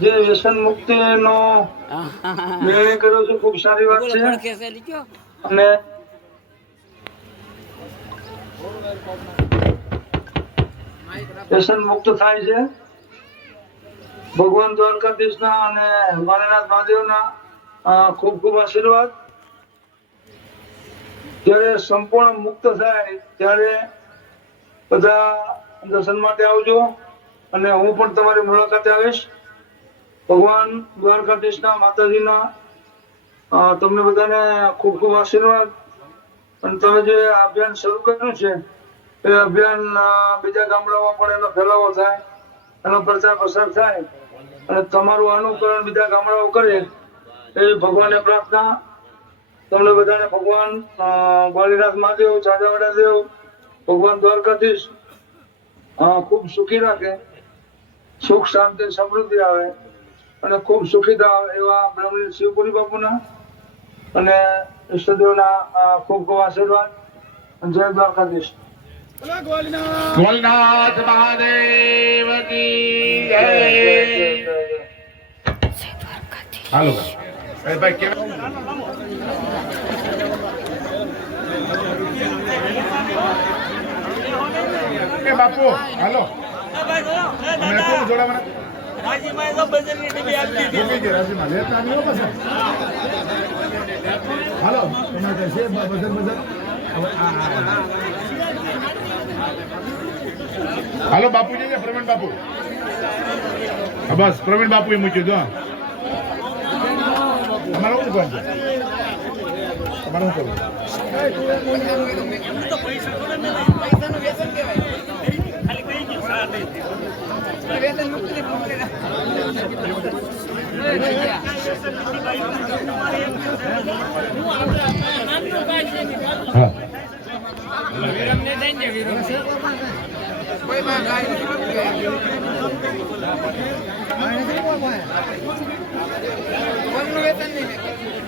જે વ્યસન મુક્તિનો નિર્ણય કર્યો છે, ખૂબ સારી વાત છે. અને વ્યસન મુક્ત થાય છે. ભગવાન દ્વારકાધીશના અને વાણીનાથ મહાદેવના ખૂબ ખૂબ આશીર્વાદ. જ્યારે સંપૂર્ણ મુક્ત થાય ત્યારે બધા દર્શન માટે આવજો અને હું પણ તમારી મુલાકાતે આવીશ. ભગવાન દ્વારકાધીશના માતાજીના તમને બધાને ખૂબ ખૂબ આશીર્વાદ. અને તમે જે અભિયાન શરૂ કર્યું છે એ અભિયાન બીજા ગામડાઓમાં પણ એનો ફેલાવો થાય, એનો પ્રચાર પ્રસાર થાય અને તમારું અનુકરણ બીજા ગામડાઓ કરે એ ભગવાનને પ્રાર્થના. તમને બધાને ભગવાન વાલીનાથ મહાદેવ, ચાચાવાડા દેવ, ભગવાન દ્વારકાધીશ ખૂબ સુખી રાખે, સુખ શાંતિ સમૃદ્ધિ આવે અને ખૂબ સુખીતા એવા બ્રહ્મલીન શિવપુરી બાપુના અને ઈષ્ટદેવના ખૂબ ખૂબ આશીર્વાદ. જય દ્વારકાધીશ. ભોલેનાથ મહાદેવ કી જય. હાલો ભાઈ કેમ બાપુ હાલો અમે કોણ જોડાવાના રાજીમાં તો બજેટની ટીવી આપી દીધી રાજીમાં લેતા નહીં પછી હાલો તમારે છે બજેટ હાલો બાપુ જઈએ પ્રવીણ બાપુ બસ પ્રવીણ બાપુ એ મૂક્યું જો તમારું શું કહે છે તમારું શું કહું પૈસાનું વ્યસન કહેવાય વેતન નહીં